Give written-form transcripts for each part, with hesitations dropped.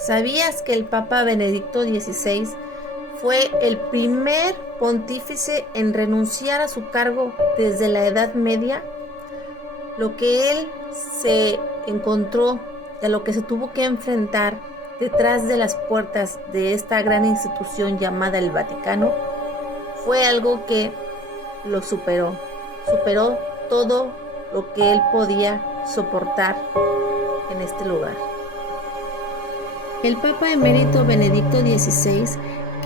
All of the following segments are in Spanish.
¿Sabías que el Papa Benedicto XVI fue el primer pontífice en renunciar a su cargo desde la Edad Media? Lo que él se encontró, a lo que se tuvo que enfrentar detrás de las puertas de esta gran institución llamada el Vaticano, fue algo que lo superó todo lo que él podía soportar en este lugar. El Papa Emérito Benedicto XVI,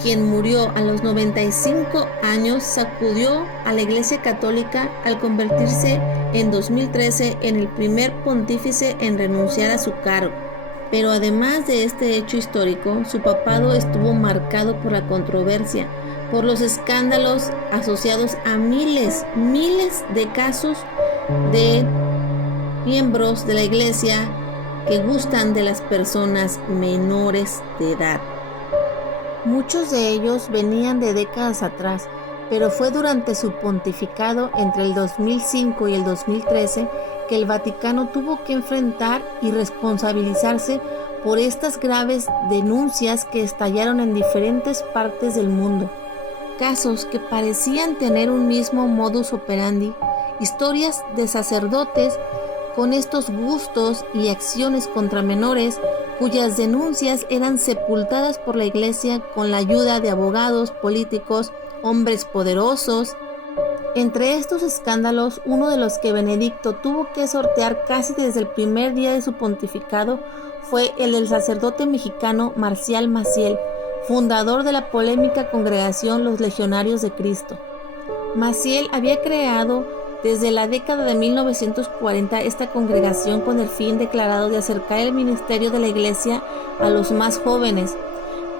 quien murió a los 95 años, sacudió a la Iglesia Católica al convertirse en 2013 en el primer pontífice en renunciar a su cargo. Pero además de este hecho histórico, su papado estuvo marcado por la controversia, por los escándalos asociados a miles de casos de miembros de la Iglesia que gustan de las personas menores de edad. Muchos de ellos venían de décadas atrás, pero fue durante su pontificado entre el 2005 y el 2013 que el Vaticano tuvo que enfrentar y responsabilizarse por estas graves denuncias que estallaron en diferentes partes del mundo. Casos que parecían tener un mismo modus operandi, historias de sacerdotes con estos gustos y acciones contra menores cuyas denuncias eran sepultadas por la Iglesia con la ayuda de abogados, políticos, hombres poderosos. Entre estos escándalos, uno de los que Benedicto tuvo que sortear casi desde el primer día de su pontificado fue el del sacerdote mexicano Marcial Maciel, fundador de la polémica congregación Los Legionarios de Cristo. Maciel había creado desde la década de 1940 esta congregación con el fin declarado de acercar el ministerio de la Iglesia a los más jóvenes,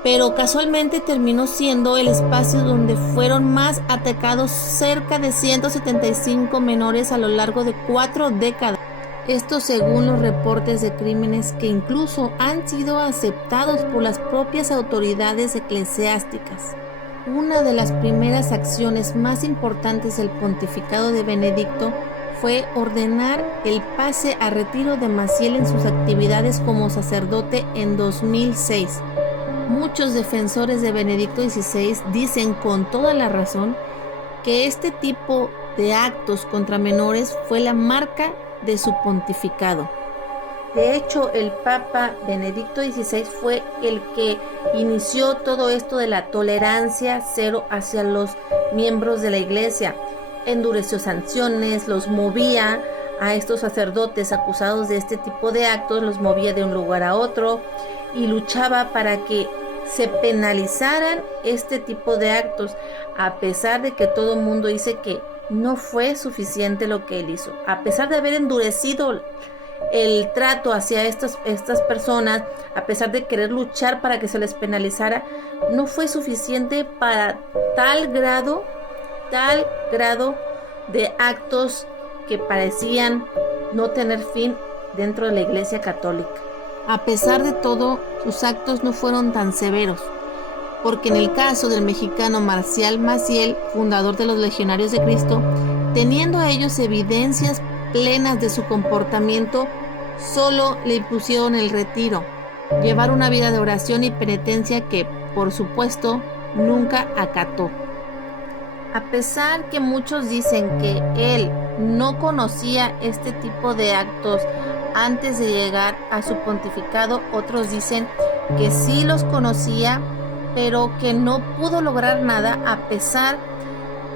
pero casualmente terminó siendo el espacio donde fueron más atacados cerca de 175 menores a lo largo de 4 décadas. Esto según los reportes de crímenes que incluso han sido aceptados por las propias autoridades eclesiásticas. Una de las primeras acciones más importantes del pontificado de Benedicto fue ordenar el pase a retiro de Maciel en sus actividades como sacerdote en 2006. Muchos defensores de Benedicto XVI dicen con toda la razón que este tipo de actos contra menores fue la marca de su pontificado. De hecho, el Papa Benedicto XVI fue el que inició todo esto de la tolerancia cero hacia los miembros de la Iglesia. Endureció sanciones, los movía a estos sacerdotes acusados de este tipo de actos, los movía de un lugar a otro y luchaba para que se penalizaran este tipo de actos, a pesar de que todo el mundo dice que no fue suficiente lo que él hizo. A pesar de haber endurecido el trato hacia estas personas, a pesar de querer luchar para que se les penalizara, no fue suficiente para tal grado de actos que parecían no tener fin dentro de la Iglesia Católica. A pesar de todo, sus actos no fueron tan severos, porque en el caso del mexicano Marcial Maciel, fundador de los Legionarios de Cristo, teniendo a ellos evidencias plenas de su comportamiento, solo le impusieron el retiro, llevar una vida de oración y penitencia que, por supuesto, nunca acató. A pesar que muchos dicen que él no conocía este tipo de actos antes de llegar a su pontificado, otros dicen que sí los conocía, pero que no pudo lograr nada a pesar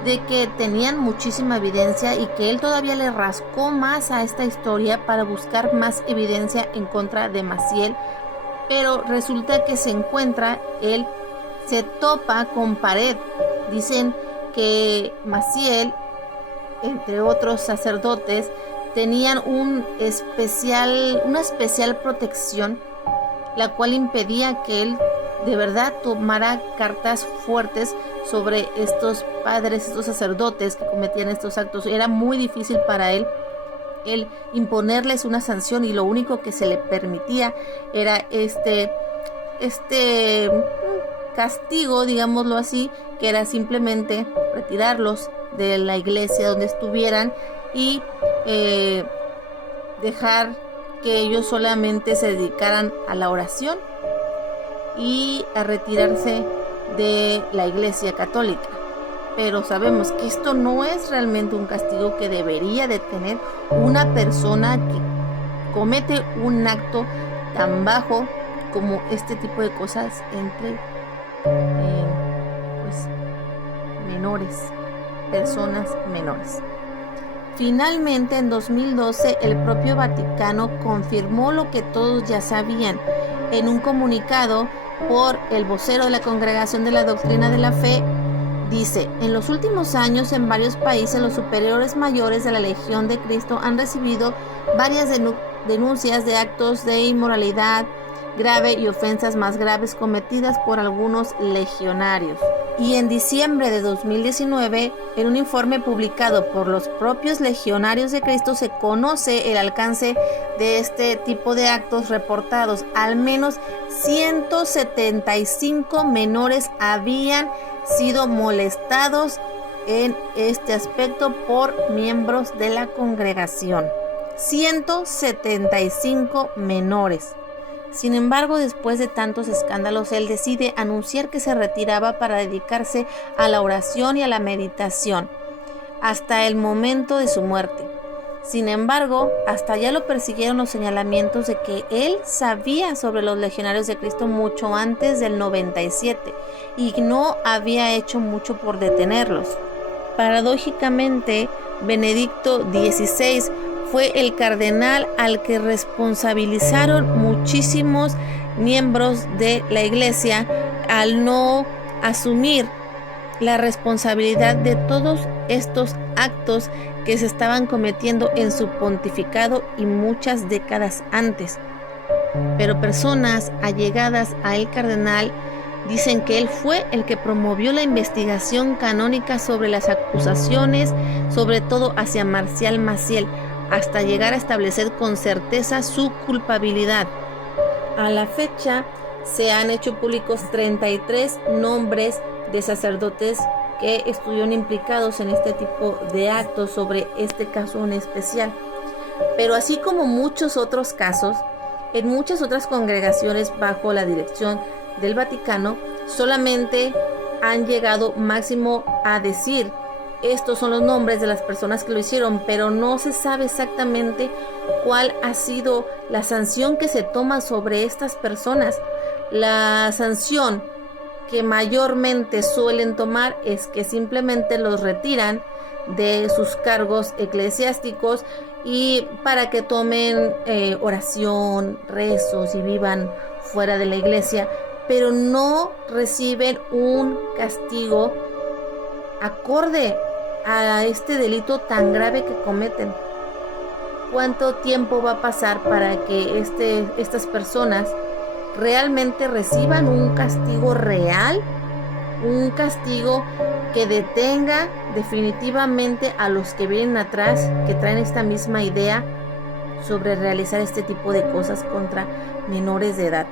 de que tenían muchísima evidencia y que él todavía le rascó más a esta historia para buscar más evidencia en contra de Maciel, pero resulta que él se topa con pared. Dicen que Maciel, entre otros sacerdotes, tenían una especial protección, la cual impedía que él de verdad tomara cartas fuertes sobre estos padres, estos sacerdotes que cometían estos actos. Era muy difícil para él imponerles una sanción, y lo único que se le permitía era este castigo, digámoslo así, que era simplemente retirarlos de la iglesia donde estuvieran y dejar que ellos solamente se dedicaran a la oración y a retirarse de la Iglesia Católica. Pero sabemos que esto no es realmente un castigo que debería de tener una persona que comete un acto tan bajo como este tipo de cosas entre menores, personas menores. Finalmente, en 2012, el propio Vaticano confirmó lo que todos ya sabían en un comunicado por el vocero de la Congregación de la Doctrina de la Fe. Dice: en los últimos años, en varios países, los superiores mayores de la Legión de Cristo han recibido varias denuncias de actos de inmoralidad grave y ofensas más graves cometidas por algunos legionarios. Y en diciembre de 2019, en un informe publicado por los propios legionarios de Cristo, se conoce el alcance de este tipo de actos reportados. Al menos 175 menores habían sido molestados en este aspecto por miembros de la congregación. 175 menores. Sin embargo, después de tantos escándalos, él decide anunciar que se retiraba para dedicarse a la oración y a la meditación hasta el momento de su muerte. Sin embargo, hasta allá lo persiguieron los señalamientos de que él sabía sobre los legionarios de Cristo mucho antes del 97 y no había hecho mucho por detenerlos. Paradójicamente, Benedicto XVI fue el cardenal al que responsabilizaron muchísimos miembros de la Iglesia al no asumir la responsabilidad de todos estos actos que se estaban cometiendo en su pontificado y muchas décadas antes. Pero personas allegadas a el cardenal dicen que él fue el que promovió la investigación canónica sobre las acusaciones, sobre todo hacia Marcial Maciel, hasta llegar a establecer con certeza su culpabilidad. A la fecha se han hecho públicos 33 nombres de sacerdotes que estuvieron implicados en este tipo de actos sobre este caso en especial. Pero así como muchos otros casos, en muchas otras congregaciones bajo la dirección del Vaticano, solamente han llegado máximo a decir: estos son los nombres de las personas que lo hicieron, pero no se sabe exactamente cuál ha sido la sanción que se toma sobre estas personas. La sanción que mayormente suelen tomar es que simplemente los retiran de sus cargos eclesiásticos y para que tomen oración, rezos y vivan fuera de la iglesia, pero no reciben un castigo acorde a este delito tan grave que cometen. ¿Cuánto tiempo va a pasar para que estas personas realmente reciban un castigo real? Un castigo que detenga definitivamente a los que vienen atrás, que traen esta misma idea sobre realizar este tipo de cosas contra menores de edad.